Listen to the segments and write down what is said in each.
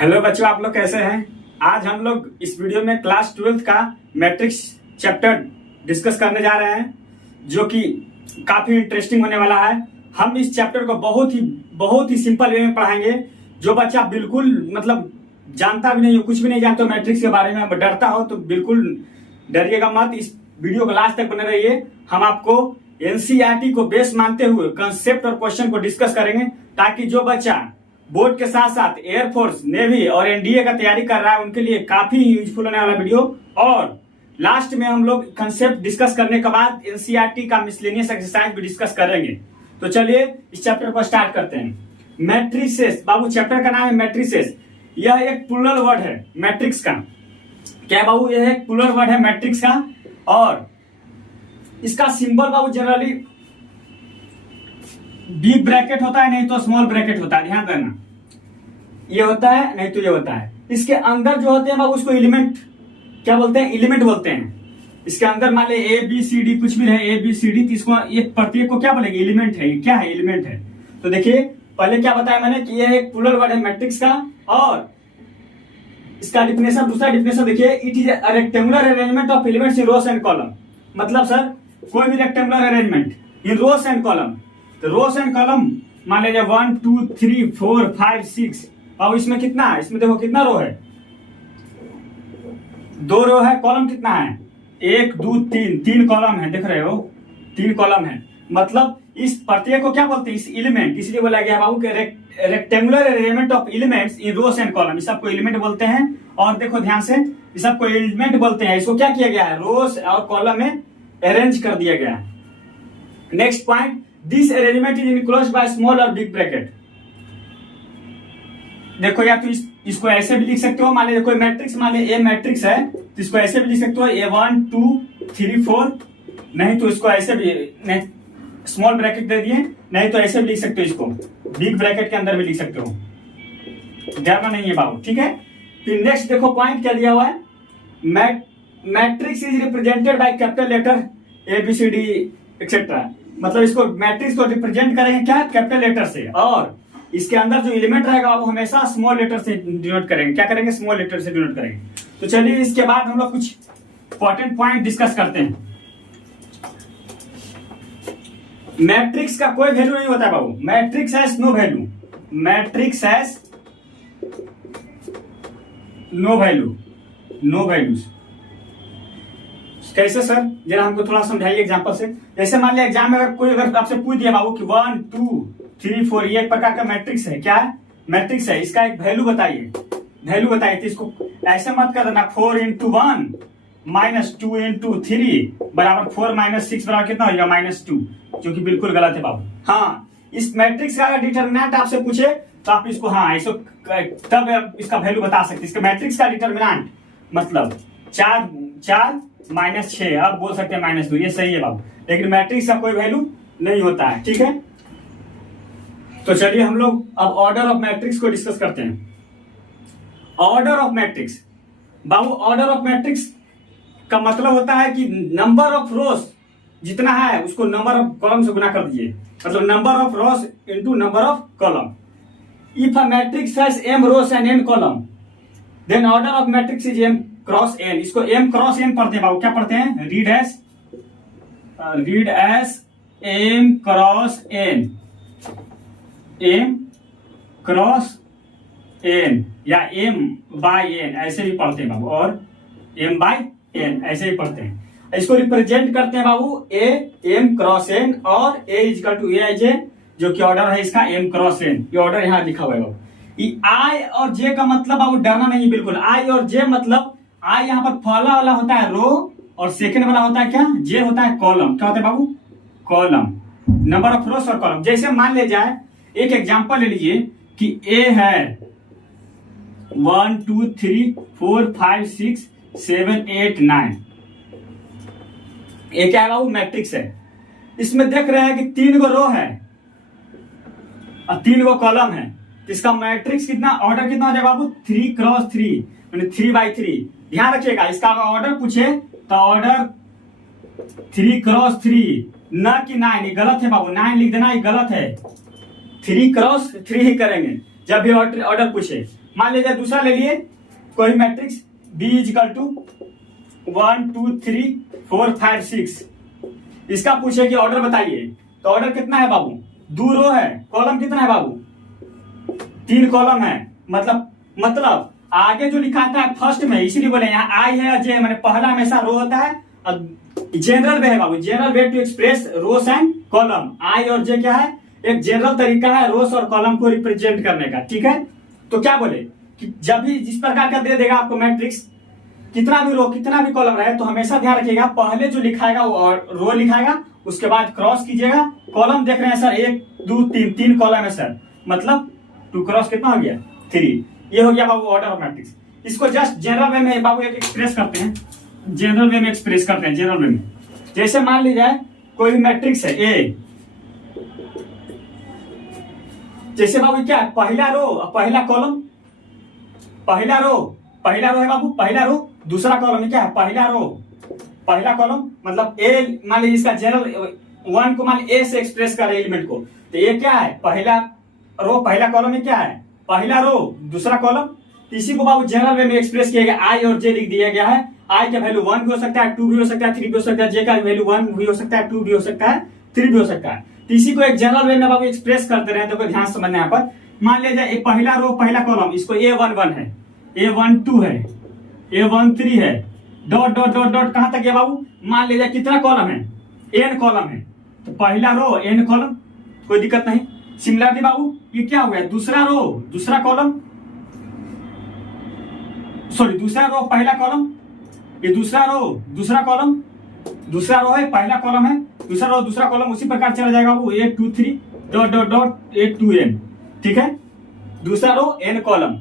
Hello बच्चों, आप लोग कैसे हैं। आज हम लोग इस वीडियो में क्लास 12th का मैट्रिक्स चैप्टर डिस्कस करने जा रहे हैं, जो कि काफी इंटरेस्टिंग होने वाला है। हम इस चैप्टर को बहुत ही सिंपल वे में पढ़ाएंगे। जो बच्चा बिल्कुल जानता भी नहीं हो, कुछ भी नहीं जानता मैट्रिक्स के बारे में, डरता हो तो बिल्कुल डरिएगा मत। इस वीडियो को लास्ट तक बने रहिए। हम आपको एनसीईआरटी को बेस मानते हुए कंसेप्ट और क्वेश्चन को डिस्कस करेंगे, ताकि जो बच्चा बोर्ड के साथ साथ एयरफोर्स, नेवी और एनडीए का तैयारी कर रहा है, उनके लिए काफी यूजफुल होने वाला वीडियो। और लास्ट में हम लोग कंसेप्ट डिस्कस करने के बाद एनसीईआरटी का मिसलेनियस एक्सरसाइज भी डिस्कस करेंगे। तो चलिए इस चैप्टर को स्टार्ट करते हैं। मैट्रिसेस, बाबू चैप्टर का नाम है मैट्रिसेस। यह एक प्लूरल वर्ड है मैट्रिक्स का। क्या बाबू, यह एक प्लूरल वर्ड है मैट्रिक्स का। और इसका सिंबल बाबू जनरली बिग ब्रैकेट होता है, नहीं तो स्मॉल ब्रैकेट होता है। ध्यान देना, ये होता है नहीं तो ये होता है। इसके अंदर जो होते हैं बाबू, उसको एलिमेंट क्या बोलते हैं, एलिमेंट बोलते हैं। इसके अंदर मान ले ए बी सी डी कुछ भी रहे, ए बी सी डी, तो इसको ये प्रत्येक को क्या बोलेंगे, एलिमेंट है। क्या है, एलिमेंट है। तो देखिए पहले क्या बताया मैंने कि यह एक प्लूरल वर्ड है मैट्रिक्स का। और इसका डिफिनेशन, दूसरा डिफिनेशन देखिए, it is a rectangular arrangement of elements in rows and column. मतलब सर कोई भी rectangular arrangement in rows and column. तो रोस एंड कॉलम मान लीजिए 1 2 3 4 5 6। और इसमें कितना है, इसमें देखो कितना रो है, 2 रो है। कॉलम कितना है, 1 2 3, 3 कॉलम है। देख रहे हो 3 कॉलम है। मतलब इस प्रत्येक को क्या बोलते हैं, इस एलिमेंट। इसलिए बोला गया बाबू के rectangular arrangement of elements in rows and column. इस सबको एलिमेंट बोलते हैं। और देखो ध्यान से, इस सबको एलिमेंट बोलते हैं। इसको क्या किया गया है, रोस और कॉलम में अरेंज कर दिया गया है। Next point, this arrangement is enclosed by small और बिग ब्रैकेट। देखो या तो इसको ऐसे भी लिख सकते हो। मान लीजिए कोई मैट्रिक्स, मान लीजिए ए मैट्रिक्स है, तो इसको ऐसे भी लिख सकते हो, A1 2 3 4। नहीं तो इसको ऐसे भी, स्मॉल ब्रैकेट दे दिए, नहीं तो ऐसे भी लिख सकते हो। इसको बिग ब्रैकेट के अंदर भी लिख सकते हो, डरना नहीं है बाबू, ठीक है। फिर नेक्स्ट देखो पॉइंट क्या दिया हुआ है, matrix is represented by capital letter ABCD etcetera. मतलब इसको मैट्रिक्स को रिप्रेजेंट करेंगे क्या, कैपिटल लेटर से। और इसके अंदर जो एलिमेंट रहेगा वो हमेशा स्मॉल लेटर से डिनोट करेंगे। क्या करेंगे, स्मॉल लेटर से डिनोट करेंगे। तो चलिए इसके बाद हम लोग कुछ इंपॉर्टेंट पॉइंट डिस्कस करते हैं। मैट्रिक्स का कोई वैल्यू नहीं होता है बाबू। Matrix has no value. Matrix has no value, no values. कैसे सर, जरा हमको थोड़ा समझाइए एग्जांपल से। जैसे मान लिया एग्जाम में अगर आपसे पूछ दिया बाबू कि 1 2 3 4 ये एक प्रकार का मैट्रिक्स है। क्या है, मैट्रिक्स है। इसका एक वैल्यू बताइए, वैल्यू बताइए। तो इसको ऐसे मत कर देना 4 × 1 -2 × 3 बराबर 4 - 6 बराबर कितना हो जाएगा, -2, जो कि बिल्कुल गलत है बाबू। हाँ, इस मैट्रिक्स का अगर डिटरमिनेंट आपसे पूछे तो आप इसको, हाँ इसको तब इसका वैल्यू बता सकते। इसका मैट्रिक्स का डिटरमिनेंट मतलब 4 -6, अब बोल सकते हैं -2, ये सही है बाबू। लेकिन मैट्रिक्स का कोई वैल्यू नहीं होता है, ठीक है। तो चलिए हम लोग अब ऑर्डर ऑफ मैट्रिक्स को डिस्कस करते हैं। Order of matrix Babu, order of matrix का मतलब होता है कि नंबर ऑफ रोज जितना है उसको नंबर ऑफ कॉलम से गुना कर दीजिए। मतलब number of rows into number of column. If a matrix has m rows and n column, then order of matrix is m cross n। इसको m क्रॉस n पढ़ते हैं बाबू। क्या पढ़ते हैं, read as m cross n, m cross n या m/n ऐसे भी पढ़ते हैं बाबू। और m/n ऐसे भी पढ़ते हैं। इसको रिप्रेजेंट करते हैं बाबू m क्रॉस n और a = aij, जो कि ऑर्डर है इसका m क्रॉस n। ये ऑर्डर यहाँ लिखा हुआ है बाबू। I और j का मतलब बाबू डरना नहीं बिल्कुल। I और j मतलब I यहाँ पर पहला वाला होता है रो और सेकंड वाला होता है क्या, j होता है कॉलम। क्या होता है बाबू, कॉलम। नंबर ऑफ रोज और कॉलम। जैसे मान ले जाए, एक एग्जांपल ले लीजिए कि A है 1 2 3 4 5 6 7 8 9। ये क्या है बाबू, मैट्रिक्स है। इसमें देख रहे हैं कि 3 गो रो है और 3 गो कॉलम है। तो इसका मैट्रिक्स कितना, ऑर्डर कितना हो जाएगा बाबू, 3 × 3 यानी 3/3। ध्यान रखिएगा, इसका ऑर्डर पूछे तो ऑर्डर 3 × 3, न कि 9। ये गलत है बाबू, 9 लिख देना, ये गलत है। 3 × 3 ही करेंगे जब भी ऑर्डर पूछे। मान लीजिए दूसरा ले लिए कोई मैट्रिक्स बी इजिकल टू 1 2 3 4 5 6, इसका पूछे कि ऑर्डर बताइए, तो ऑर्डर कितना है बाबू, 2 रो है, कॉलम कितना है बाबू, 3 कॉलम है। मतलब आगे जो लिखा आता है फर्स्ट में, इसीलिए बोले यहाँ आई है जे, मैंने पहला हमेशा रो होता है। और जनरल वे है बाबू, general way to express rows and column, I और जे क्या है, एक जनरल तरीका है रोस और कॉलम को रिप्रेजेंट करने का, ठीक है। तो क्या बोले कि जब भी जिस प्रकार का दे देगा आपको मैट्रिक्स, कितना भी रो कितना भी कॉलम रहे, तो हमेशा ध्यान रखिएगा पहले जो लिखाएगा वो रो लिखाएगा, उसके बाद क्रॉस कीजिएगा। कॉलम देख रहे हैं सर 1 2 3 कॉलम है सर, मतलब 2 क्रॉस कितना हो गया 3, ये हो गया बाबू ऑर्डर ऑफ मैट्रिक्स। इसको जस्ट जनरल वे में बाबू एक एक्सप्रेस करते हैं, जनरल वे में एक्सप्रेस करते हैं जनरल वे में। जैसे मान लीजिए कोई भी मैट्रिक्स है ए, जैसे बाबू क्या पहला रो पहला कॉलम, पहला रो है बाबू, पहला रो, दूसरा कॉलम क्या है पहला रो पहला कॉलम, मतलब ए, मान लीजिए इसका जनरल 1 को मान ए से एक्सप्रेस कर रहे एलिमेंट को, तो ये क्या है पहला रो पहला कॉलम में क्या है पहला रो दूसरा कॉलम। इसी को बाबू जनरल वे में एक्सप्रेस किया गया, आई और जे लिख दिया गया है। आई का वैल्यू 1 भी हो सकता है, 2 भी हो सकता है, 3 भी हो सकता है, जे का वैल्यू 1 भी हो सकता है, 2 भी हो सकता है, 3 भी हो सकता है। तो इसी को एक जनरल वे में बाबू एक्सप्रेस करते रहे, तो कोई ध्यान समझना यहाँ पर। मान लीजिए पहला रो पहला कॉलम, इसको A11 है, A12 है, A13 है, डॉट डॉट डॉट डॉट कहां तक है बाबू, मान लीजिए कितना कॉलम है, n कॉलम है, तो पहला रो n कॉलम, कोई दिक्कत नहीं। सिमिलरली बाबू ये क्या हो गया दूसरा रो दूसरा कॉलम, सॉरी दूसरा रो पहला कॉलम, ये दूसरा रो दूसरा कॉलम, दूसरा रो है पहला कॉलम है, दूसरा रो दूसरा कॉलम, उसी प्रकार चला जाएगा वो A23 dot dot dot A2n, ठीक है। दूसरा रो n कॉलम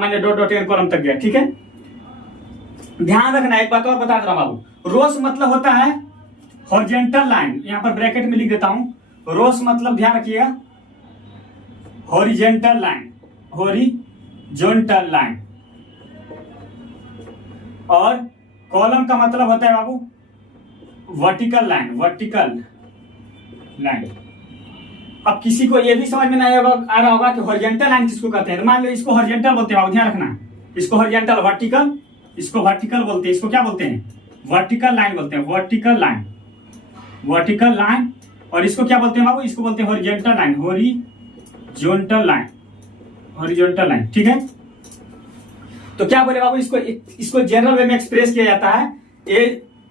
माने डॉट डॉट n कॉलम तक गया, ठीक है। ध्यान रखना एक बात और बता दे रहा बाबू, रोस मतलब होता है हॉरिजॉन्टल लाइन, यहां पर ब्रैकेट में लिख देता हूं, रोस मतलब ध्यान रखिएगा हॉरिजॉन्टल लाइन, और कॉलम का मतलब होता है बाबू वर्टिकल लाइन। अब किसी को यह भी समझ में नहीं आ रहा होगा कि हॉरिजॉन्टल लाइन किसको कहते हैं, मान लो इसको हॉरिजॉन्टल बोलते हैं बाबू, ध्यान रखना, इसको हॉरिजॉन्टल वर्टिकल, इसको वर्टिकल बोलते हैं, इसको क्या बोलते हैं वर्टिकल लाइन बोलते हैं, वर्टिकल लाइन। और इसको क्या बोलते हैं बाबू, इसको बोलते हैं हॉरिजॉन्टल लाइन, ठीक है। तो क्या बोले बाबू, इसको जनरल वे में एक्सप्रेस किया जाता है।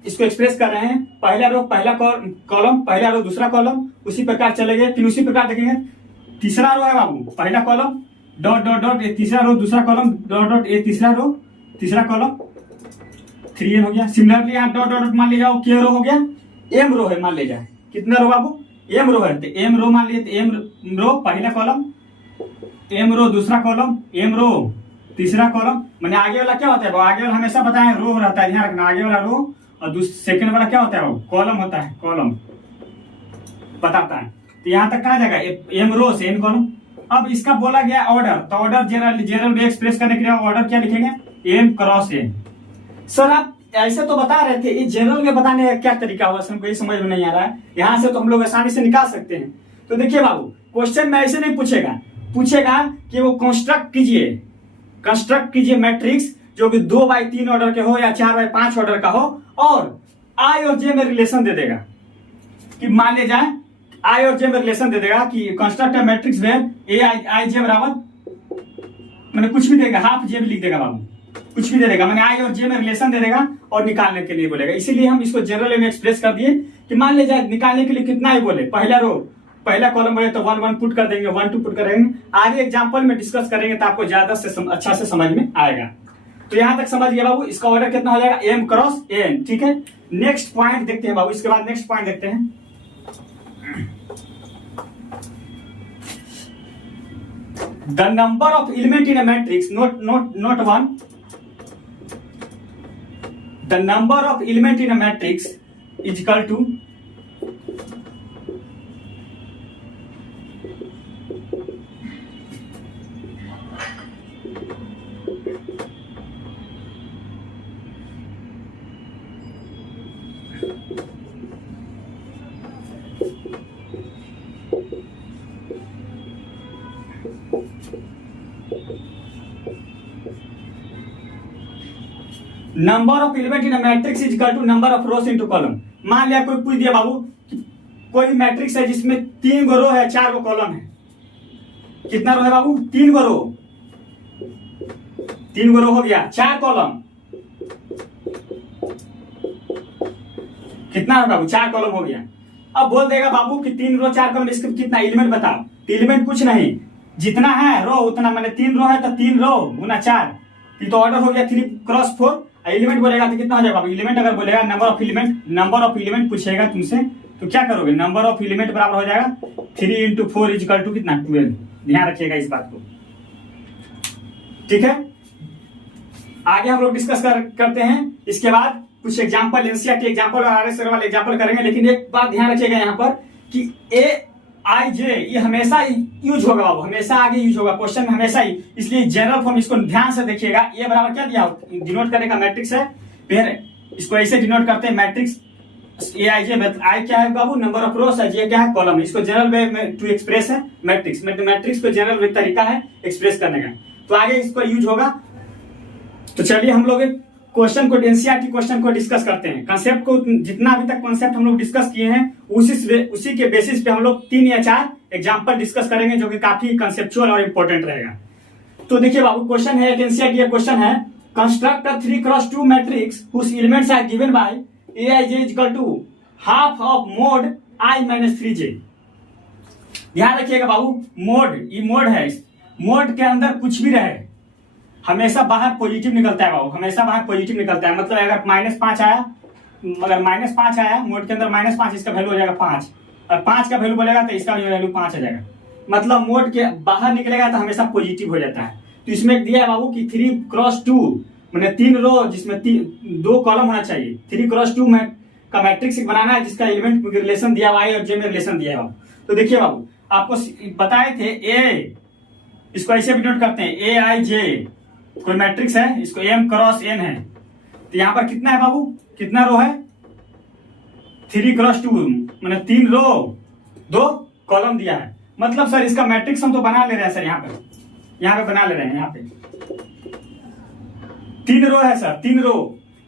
इसको एक्सप्रेस कर रहे हैं, पहला रो पहला कॉलम, पहला रो दूसरा कॉलम, उसी प्रकार चले गए, फिर उसी प्रकार देखेंगे तीसरा रो है बाबू पहला कॉलम डॉट डॉट डॉट तीसरा रो दूसरा कॉलम डॉट डॉट तीसरा रो तीसरा कॉलम, 3n हो गया। सिमिलरली यहाँ डॉट डॉट मान लीजिए के रो हो गया, m रो है, मान लीजिए कितना रो बाबू m रो है, तो m रो मान लीजिए m रो पहला कॉलम, m रो दूसरा कॉलम, m रो तीसरा कॉलम, मैंने आगे वाला क्या होता है, आगे वाला हमेशा बताएं रो रहता है, ध्यान रखना, आगे वाला रो और सेकंड वाला क्या होता है कॉलम होता है, कॉलम बताता है। तो यहाँ तक कहा जाएगा m रो से n कॉलम। अब इसका बोला गया ऑर्डर, तो ऑर्डर जनरल में एक्सप्रेस करने के लिए ऑर्डर क्या लिखेंगे m क्रॉस n। सर आप ऐसे तो बता रहे थे, ये जनरल में बताने का क्या तरीका होगा, हमको ये समझ में नहीं आ रहा है, यहाँ से तो हम लोग आसानी से निकाल सकते हैं। तो देखिए बाबू क्वेश्चन में ऐसे नहीं पूछेगा कि वो कंस्ट्रक्ट कीजिए मैट्रिक्स जो कि 2/3 ऑर्डर के हो या 4/5 ऑर्डर का हो, और आई और जे में रिलेशन दे देगा, कि मान ले जाए आई और जे में रिलेशन दे देगा कि कंस्ट्रक्ट अ मैट्रिक्स वेयर ए आई जे बराबर, मैंने कुछ भी देगा, हाफ जे भी लिख देगा बाबू, कुछ भी दे देगा, मैंने आई और जे में रिलेशन दे देगा और निकालने के लिए बोलेगा। इसीलिए हम इसको जनरल में एक्सप्रेस कर दिए कि मान ले जाए निकालने के लिए कितना ही बोले, पहला रो पहला कॉलम बोले तो 1 पुट कर देंगे, 1 2 पुट करेंगे, आगे एग्जांपल में डिस्कस करेंगे तो आपको ज्यादा से अच्छा से समझ में आएगा। तो यहां तक समझ गए बाबू, इसका ऑर्डर कितना हो जाएगा m क्रॉस n, ठीक है। नेक्स्ट पॉइंट देखते हैं बाबू, इसके बाद नेक्स्ट पॉइंट देखते हैं। The number of element in a matrix, note one, the number of element in a matrix is equal to number of element in matrix is equal to number of rows into column. मान लिया कोई पूछ दिया बाबू कोई matrix है जिसमें 3 गो रो है 4 गो column है। कितना रो है बाबू? 3 गो रो, 3 गो रो हो गया, 4 कॉलम। कितना है बाबू? 4 कॉलम हो गया। अब बोल देगा बाबू कि 3 रो 4 कॉलम, इसका कितना एलिमेंट बताओ। एलिमेंट कुछ नहीं, जितना है रो उतना, मैंने 3 रो है तो 3 रो गुना 4, तो ऑर्डर हो गया 3 क्रॉस 4। एलिमेंट बोलेगा तो कितना हो जाएगा बाबू? एलिमेंट अगर बोलेगा नंबर ऑफ एलिमेंट पूछेगा तुमसे तो क्या करोगे? नंबर ऑफ एलिमेंट बराबर हो जाएगा 3 इंटू 4 इज इक्वल टू कितना? 12। ध्यान रखिएगा इस बात को, ठीक है। आगे हम लोग डिस्कस करते हैं। इसके बाद कुछ एग्जांपल, एनसीईआरटी एग्जांपल और आरएसआर वाले एग्जांपल करेंगे। लेकिन एक बात ध्यान रखिएगा यहाँ पर कि ए आई जे ये हमेशा यूज होगा बाबू, हमेशा आगे यूज होगा क्वेश्चन में, हमेशा ही। इसलिए जनरल फॉर्म इसको ध्यान से देखिएगा। ए बराबर क्या दिया डिनोट करने का मैट्रिक्स है, फिर इसको ऐसे डिनोट करते हैं मैट्रिक्स ए आई जे। आई क्या है बाबू? नंबर ऑफ रोस है, जे क्या है? कॉलम। इसको जनरल वे में टू एक्सप्रेस है मैट्रिक्स, मैट्रिक्स को जनरल वे तरीका है एक्सप्रेस करने का, तो आगे इसको यूज होगा। तो चलिए हम लोग क्वेश्चन को, एनसीईआरटी क्वेश्चन को डिस्कस करते हैं। कंसेप्ट को, जितना अभी तक कॉन्सेप्ट हम लोग डिस्कस किए हैं उसी के बेसिस पे हम लोग 3 या 4 एग्जांपल डिस्कस करेंगे, जो कि काफी कंसेप्चुअल और इंपॉर्टेंट रहेगा। तो देखिए बाबू, क्वेश्चन है, एक एनसीईआरटी क्वेश्चन है, construct a 3x2 matrix whose elements are given by aij is equal to half of mod i minus 3j। ध्यान रखिएगा बाबू, मोड, ये मोड है, मोड के अंदर कुछ भी रहे हमेशा बाहर पॉजिटिव निकलता है बाबू, हमेशा बाहर पॉजिटिव निकलता है। मतलब अगर -5 आया, अगर -5 आया मोड के अंदर -5, इसका वैल्यू हो जाएगा 5, और 5 का वैल्यू बोलेगा तो इसका वैल्यू 5 आ जाएगा। मतलब मोड के बाहर निकलेगा तो हमेशा पॉजिटिव हो जाता है। तो इसमें एक दिया है बाबू कि 3x2 मैंने 3 रो जिसमें 2 कॉलम होना चाहिए, 3x2 में का मैट्रिक्स बनाना है जिसका एलिमेंट रिलेशन दिया हुआ है और जे में रिलेशन दिया है बाबू। तो देखिए बाबू, आपको बताए थे ए, इसको ऐसे भी नोट करते हैं, ए आई जे कोई मैट्रिक्स है, इसको m क्रॉस n है। तो यहाँ पर कितना है बाबू? कितना रो है? 3x2 मैंने 3 रो 2 कॉलम दिया है। मतलब सर इसका मैट्रिक्स हम तो बना ले रहे हैं सर, यहाँ पे बना ले रहे हैं। यहाँ पे 3 रो है सर, 3 रो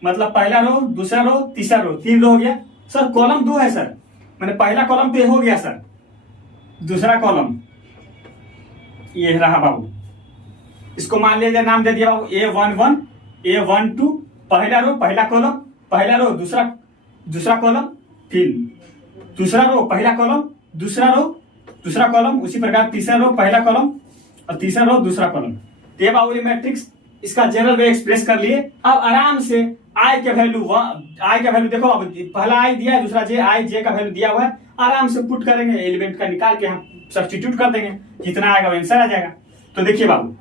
मतलब पहला रो, दूसरा रो, तीसरा रो, 3 रो हो गया सर। कॉलम 2 है सर, मैंने पहला कॉलम तो ये हो गया सर, दूसरा कॉलम ये रहा बाबू। इसको मान लीजिए नाम दे दिया बाबू A11 A12, पहला रो पहला कॉलम, पहला रो दूसरा कॉलम, फिर दूसरा रो पहला कॉलम, दूसरा रो दूसरा कॉलम, उसी प्रकार तीसरा रो पहला कॉलम और तीसरा रो दूसरा कॉलम। ये बाबू ये मैट्रिक्स इसका जनरल वे एक्सप्रेस कर लिए। अब आराम से आई के वैल्यू देखो अब, पहला आई दिया है, दूसरा जे, आई जे का वैल्यू दिया हुआ है, आराम से पुट करेंगे, एलिमेंट का निकाल के हम सब्स्टिट्यूट कर देंगे, जितना आएगा वो आंसर आ जाएगा। तो देखिए बाबू,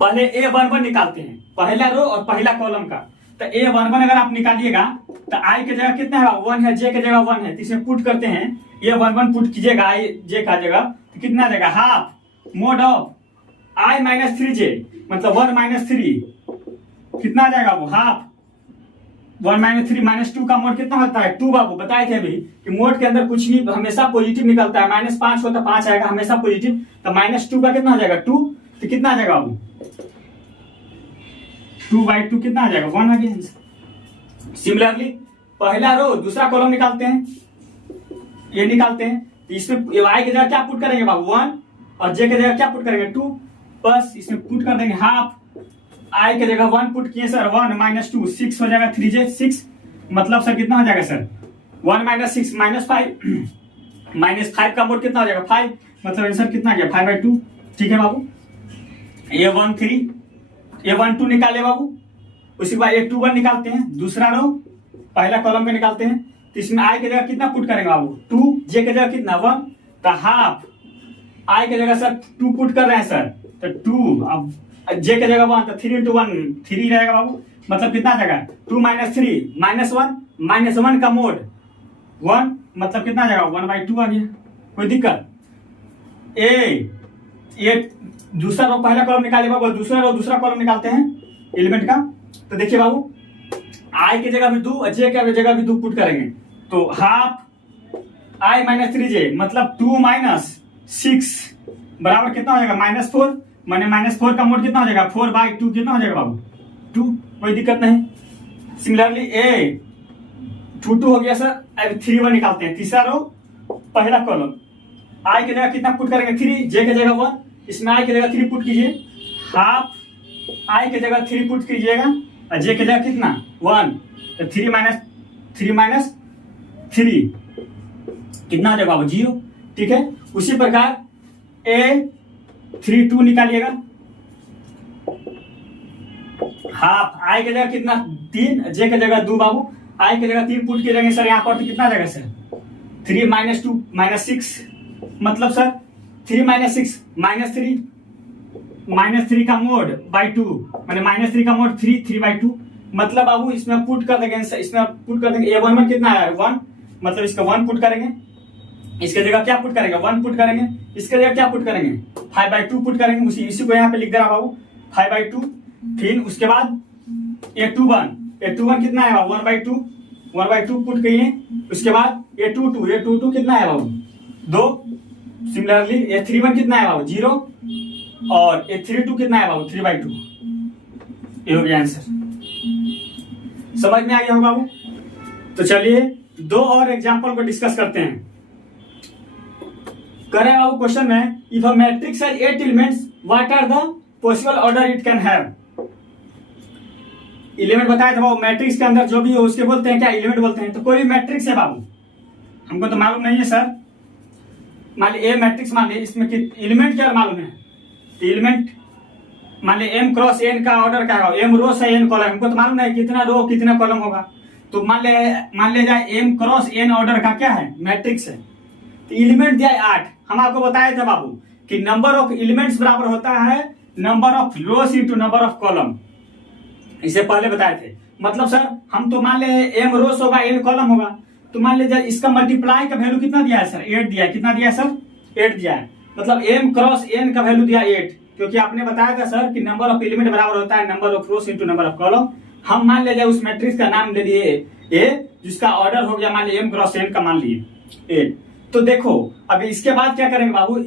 पहले A11 निकालते हैं, पहला रो और पहला कॉलम का। तो A11 अगर आप निकालिएगा तो i के जगह कितना है? 1 है, j के जगह 1 है, तो इसमें पुट करते हैं, A11 पुट कीजिएगा i j का जगह, तो कितना आ जाएगा? Half mode of i minus 3j, मतलब 1 माइनस 3, कितना आ जाएगा वो? हाफ 1 माइनस 3 माइनस 2 का मोड कितना होता है? 2 बाबू, बताए थे अभी कि मोड के अंदर कुछ नहीं, हमेशा पॉजिटिव निकलता है। -5 हो तो 5 आएगा हमेशा पॉजिटिव, तो -2 का कितना हो जाएगा? 2, तो कितना आ जाएगा बाबू? 2/2 कितना आ जाएगा? 1 आ गया। सिमिलरली पहला रो दूसरा कॉलम निकालते हैं, ये निकालते हैं, तो इसमें y की जगह क्या पुट करेंगे बाबू? 1, और j की जगह क्या पुट करेंगे? 2, बस इसमें पुट कर देंगे हाफ, i की जगह 1 पुट किए सर, 1 माइनस 2 6 हो जाएगा, 3j 6, मतलब सर कितना हो जाएगा सर? 1 माइनस 6 माइनस 5, माइनस 5 का मोड कितना हो जाएगा? 5, मतलब आंसर कितना गया? 5/2। ठीक है बाबू, A12 निकाले बाबू, उसी के बाद A21 निकालते हैं, दूसरा रो पहला कॉलम में निकालते हैं, तो इसमें i की जगह कितना पुट करेंगे बाबू? 2, j की जगह कितना? 1, तो हाफ i की जगह सर 2 पुट कर रहे हैं सर, तो 2, अब j की जगह 1, तो 3 into 1 3 रहेगा बाबू, मतलब कितना आ जाएगा? 2 माइनस 3 -1 का मोड 1, मतलब कितना आ जाएगा? 1/2 आ गया। कोई दिक्कत? ये दूसरा रो पहला कॉलम निकाले बाबू, दूसरा रो दूसरा कॉलम निकालते हैं एलिमेंट का। तो देखिए बाबू, i की जगह भी 2, j की जगह भी 2 पुट करेंगे, तो हाफ i माइनस 3j, मतलब 2 माइनस 6 बराबर कितना हो जाएगा? -4, मैंने -4 का मोड कितना हो जाएगा? 4/2 कितना हो जाएगा बाबू? 2। कोई दिक्कत नहीं। सिमिलरली ए 2 2 हो गया सर। अब 3 1 निकालते हैं, तीसरा रो पहला कॉलम, आई की जगह कितना पुट करेंगे 3, जे की जगह 1, इसमें आई की जगह 3 पुट कीजिए, हाफ आई की जगह 3 पुट कीजिएगा और जे की जगह कितना 1, तो 3 माइनस 3 कितना आ जाएगा 0, ठीक है। उसी प्रकार ए 3 2 निकालिएगा, हाफ आई की जगह कितना 3, जे की जगह 2 बाबू, आई की जगह 3 पुट कीजिएंगे सर यहाँ पर, तो कितना आ जाएगा सर 3 माइनस 2 माइनस 6, मतलब सर 3 माइनस 6 माइनस 3 का मोड बाई 2, मैंने माइनस 3 का मोड 3 बाई 2, मतलब बाबू इसमें पुट कर देंगे, इसमें पुट कर देंगे, A11 कितना है 1, मतलब इसका 1 पुट करेंगे, इसके जगह क्या पुट करेंगे 1 पुट करेंगे, इसके जगह क्या पुट करेंगे 5 बाई 2 पुट करेंगे, इसी को यहाँ पे लिख दे रहा बाबू 5 बाई 2, फिर उसके बाद A21 कितना है 1 बाई 2 पुट करिए, उसके बाद A22 कितना है बाबू 2, सिमिलरली A31 कितना है बाबू 0 और A32 कितना है बाबू 3 बाई 2, ये हो गया आंसर। समझ में आ गया हो बाबू? तो चलिए 2 और एग्जांपल को डिस्कस करते हैं। करें बाबू क्वेश्चन में, if a matrix has 8 elements what are the possible order it can have. Element बताया था बाबू, मैट्रिक्स के अंदर जो भी हो उसके बोलते हैं क्या, एलिमेंट बोलते हैं। तो कोई मैट्रिक्स है बाबू, हमको तो मालूम नहीं है सर, मान लीजिए ए मैट्रिक्स, मान लीजिए इसमें एलिमेंट क्या मालूम है, एलिमेंट मान लीजिए m क्रॉस n का ऑर्डर क्या होगा, m रो से n कॉलम, हमको तो मालूम नहीं कितना रो कितना कॉलम होगा, तो मान ले जाए m क्रॉस n ऑर्डर का क्या है मैट्रिक्स है, तो एलिमेंट दिया है 8। हम आपको बताए थे बाबू कि नंबर ऑफ एलिमेंट्स बराबर होता है number of rows into number of column, इसे पहले बताए थे। मतलब सर हम तो मान ले m रोस होगा n कॉलम होगा, तो मान लीजिए इसका मल्टीप्लाई का वैल्यू कितना दिया है सर 8 दिया है, कितना दिया है सर 8 दिया है, मतलब m क्रॉस n का वैल्यू दिया 8, क्योंकि आपने बताया था सर कि नंबर ऑफ एलिमेंट बराबर होता है number of rows into number of column. हम मान लीजिए उस मैट्रिक्स का नाम दे दिए ए, जिसका ऑर्डर हो गया मान लीजिए m क्रॉस n का मान लिए 8। तो देखो अभी इसके बाद क्या करेंगे बाबू,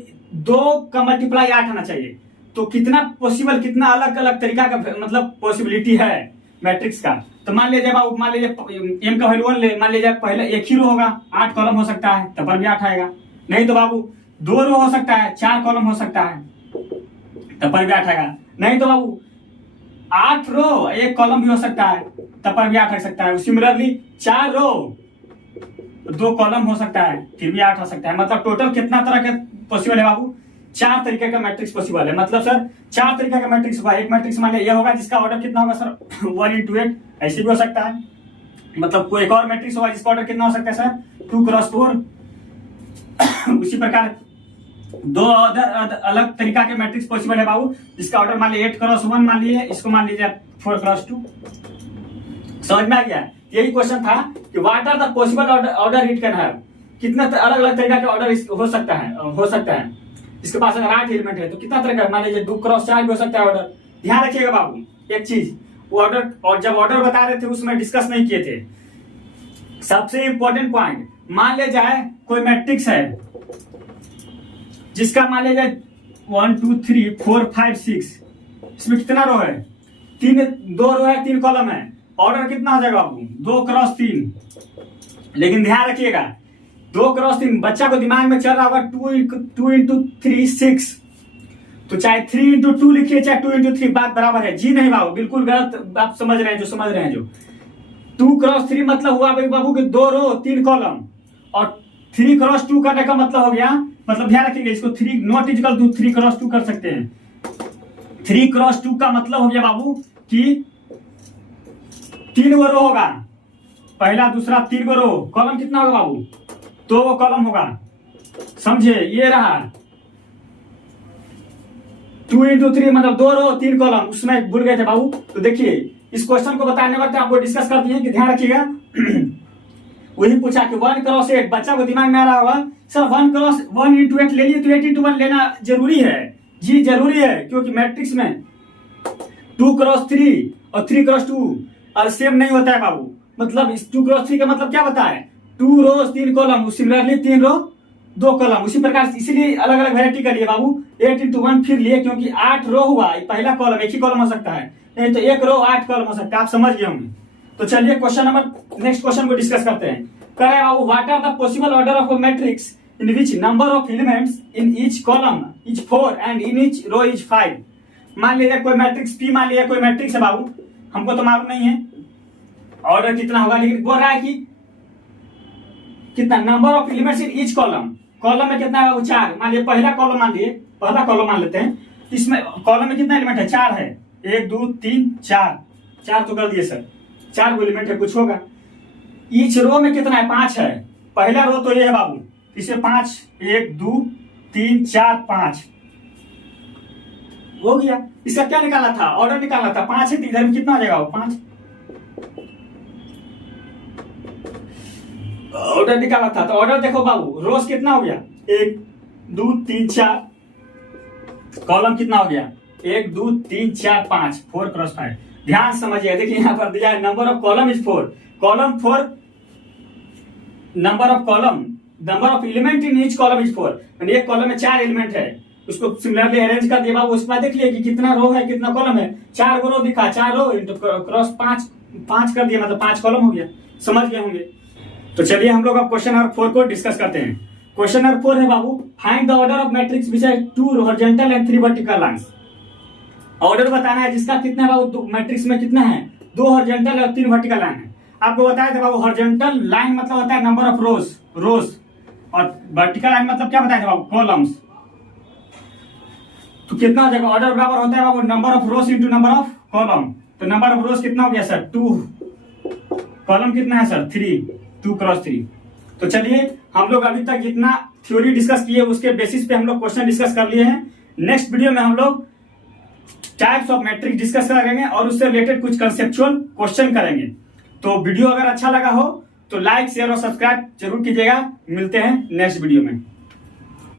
2 का मल्टीप्लाई 8 आना चाहिए, तो कितना पॉसिबल, कितना अलग अलग तरीका का मतलब पॉसिबिलिटी है मैट्रिक्स का। तो मान लीजिए बाबू, मान लीजिए m का वैल्यू 1 ले, मान लीजिए पहले एक ही रो होगा, 8 कॉलम हो सकता है तब पर भी 8 आएगा, नहीं तो बाबू 2 रो हो सकता है, 4 कॉलम हो सकता है तब पर भी 8 आएगा, नहीं तो बाबू 8 रो 1 कॉलम भी हो सकता है तब पर भी 8 आ सकता है। सिमिलरली 4 रो 2 कॉलम हो सकता है फिर भी 8 आ सकता है। मतलब टोटल कितना तरह के पॉसिबल है बाबू, 4 तरीके का मैट्रिक्स पॉसिबल है। मतलब सर 4 तरीके का मैट्रिक्स होगा। एक मैट्रिक्स मान लिया यह होगा जिसका ऑर्डर कितना होगा सर 1 into 8, ऐसे भी हो सकता है। मतलब कोई एक और मैट्रिक्स होगा जिसका ऑर्डर कितना हो सकता है सर 2 क्रॉस 4। उसी प्रकार 2 अलग तरीका के मैट्रिक्स पॉसिबल है बाबू, जिसका ऑर्डर मान लीजिए 8 क्रॉस 1 मान लिए, इसको मान लीजिए 4 क्रॉस 2। समझ में आ गया? यही क्वेश्चन था कि what are the possible order it can have, कितना अलग अलग तरीका के ऑर्डर हो सकता है। इसके पास अगर 8 एलिमेंट है तो कितना तरह का, मान लीजिए 2 क्रॉस 4 भी हो सकता है ऑर्डर। ध्यान रखिएगा बाबू एक चीज, वो ऑर्डर और जब ऑर्डर बता रहे थे उसमें डिस्कस नहीं किए थे। सबसे इंपॉर्टेंट पॉइंट, मान ले जाए कोई मैट्रिक्स है जिसका मान लीजिए 1 2 3 4 5 6, इसमें कितना रो है 2 रो है 3 कॉलम है, ऑर्डर कितना हो जाएगा बाबू 2 क्रॉस 3। लेकिन ध्यान रखिएगा 2 क्रॉस 3 बच्चा को दिमाग में चल रहा होगा 2 into 3 6, तो चाहे 3 into 2 लिखिए चाहे 2 into 3 बात बराबर है। जी नहीं बाबू, बिल्कुल गलत आप समझ रहे हैं जो समझ रहे हैं। जो 2 क्रॉस 3 मतलब हुआ बाबू कि 2 रो 3 कॉलम, और 3 क्रॉस 2 करने का मतलब हो गया, मतलब ध्यान रखिएगा इसको 3 नॉट इक्वल टू 3 क्रॉस 2 कर सकते हैं। 3 क्रॉस 2 का मतलब हो गया बाबू कि 3 गो रो होगा, पहला दूसरा 3 गो रो, कॉलम कितना होगा बाबू 2 कॉलम होगा। समझे? ये रहा 2 into 3 मतलब 2 रो 3 कॉलम, उसमें भूल गए थे बाबू। तो देखिए इस क्वेश्चन को बताने वक्त आपको डिस्कस कर दिए कि ध्यान रखिएगा। वही पूछा कि 1 क्रॉस 8, बच्चा को दिमाग में आ रहा होगा सर 1 into 8 ले लिए तो 8 into 1 लेना जरूरी है। जी जरूरी है, क्योंकि मैट्रिक्स में 2 क्रॉस 3 और 3 क्रॉस 2 और सेम नहीं होता है बाबू। मतलब इस 2 क्रॉस 3 का मतलब क्या होता है 2 रो 3 कॉलम, सिमिलरली 3 रो 2 कॉलम। उसी प्रकार इसीलिए अलग अलग वेरायटी कर लिए बाबू। 8 into 1 फिर लिए क्योंकि 8 रो हुआ, पहला कॉलम एक ही कॉलम हो सकता है, नहीं तो 1 रो 8 कॉलम हो सकता है। आप समझ गए होंगे। तो चलिए नेक्स्ट क्वेश्चन को डिस्कस करते हैं। कह रहे बाबू what are the possible order of a matrix in which number of elements in each column is 4 and in each row is 5। मान लीजिए कोई मैट्रिक्स P, मान लीजिए कोई मैट्रिक्स है बाबू, हमको तो मालूम नहीं है ऑर्डर कितना होगा, लेकिन बोल रहा है कि कितना number of elements in each column. Column में कितना है बाबू 4। मान लीजिए पहला कॉलम मान लेते हैं, इसमें कॉलम में कितना एलिमेंट है 4 है। 1 2 3 4 तो कर दिए सर, 4 को एलिमेंट है, कुछ होगा। ईच रो में कितना है 5 है। पहला रो तो ये है बाबू, इसे 5 1 2 3 4 5 हो गया। इसका क्या निकाला था, ऑर्डर निकाला था 5 है, तो इधर में कितना आ जाएगा वो 5 ऑर्डर निकाला था। तो ऑर्डर देखो बाबू, रोज कितना हो गया 1 2 3 4, कॉलम कितना हो गया 1 2 3 4 5 4 क्रॉस 5। ध्यान समझिए, देखिए यहाँ पर दिया है number of column is 4, column 4, number of element in each column is 4। यानी एक कॉलम में 4 एलिमेंट है, उसको सिमिलरली अरेंज कर दिया बाबू। उसके बाद देख लिया कि कितना रो है कितना कॉलम है, 4 रो दिखा, 4 रो इंटू क्रॉस 5 कर दिया, मतलब 5 कॉलम हो गया। समझ गए होंगे। तो चलिए हम लोग अब क्वेश्चन नंबर 4 को डिस्कस करते हैं। क्वेश्चन नंबर 4 है बाबू, find the order of matrix which has 2 horizontal and 3 vertical lines. Order बताना है जिसका कितना है बाबू, मैट्रिक्स में कितना है 2 हॉरिजॉन्टल और 3 वर्टिकल लाइन है। आपको बताया था बाबू, हॉरिजॉन्टल लाइन मतलब होता है नंबर ऑफ रोज, और वर्टिकल लाइन मतलब क्या बताया था बाबू, कॉलम्स। तो कितना हो जाएगा, ऑर्डर बराबर होता है बाबू number of rows into number of column. तो नंबर ऑफ रोज कितना हो गया सर 2, कॉलम कितना है सर 3, 2 क्रॉस 3। तो चलिए हम लोग अभी तक जितना थ्योरी डिस्कस किए उसके बेसिस पे हम लोग क्वेश्चन डिस्कस कर लिए हैं। नेक्स्ट वीडियो में हम लोग टाइप्स ऑफ मैट्रिक्स डिस्कस करेंगे और उससे रिलेटेड कुछ कंसेप्चुअल क्वेश्चन करेंगे। तो वीडियो अगर अच्छा लगा हो तो लाइक शेयर और सब्सक्राइब जरूर कीजिएगा। मिलते हैं नेक्स्ट वीडियो में।